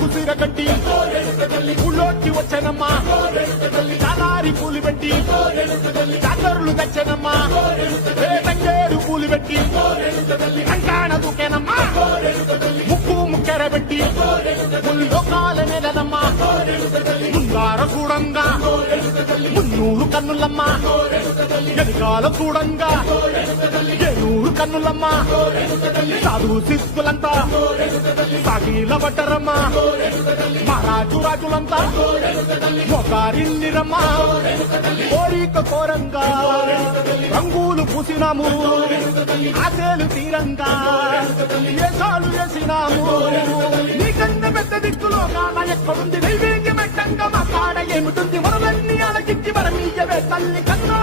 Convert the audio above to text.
కుసిర కట్టి ఊళ్ళోకి వచ్చానమ్మా చాలారి పూలు పెట్టి జాతరులు తెచ్చానమ్మా తంగేరు పూలు పెట్టి అంటాణ దూకేనమ్మా ముక్కు ముక్కెర పెట్టి ముల్లోకాల నెలనమ్మా ముందార చూడంగా మున్నూరు కన్నులమ్మా ఎనకాల చూడంగా ఏనూరు కన్నులమ్మా సాధు శిస్తులంతా సాగిల పట్టరమ్మా మహారాజు రాజులంతా మొగారిల్లిరమ్మా కోరిక కోరంగా రంగులు పూసినాము ఆశలు తీరంగా ఏసాలు వేసినాము నీకన్నా పెద్ద దిక్కులో కాన ఎక్కడుంది నైవేద్యం పెట్టంగా మా కాడ ఏమిటుంది మనలన్నీ అలకించి మరమీయవే తల్లి కన్నా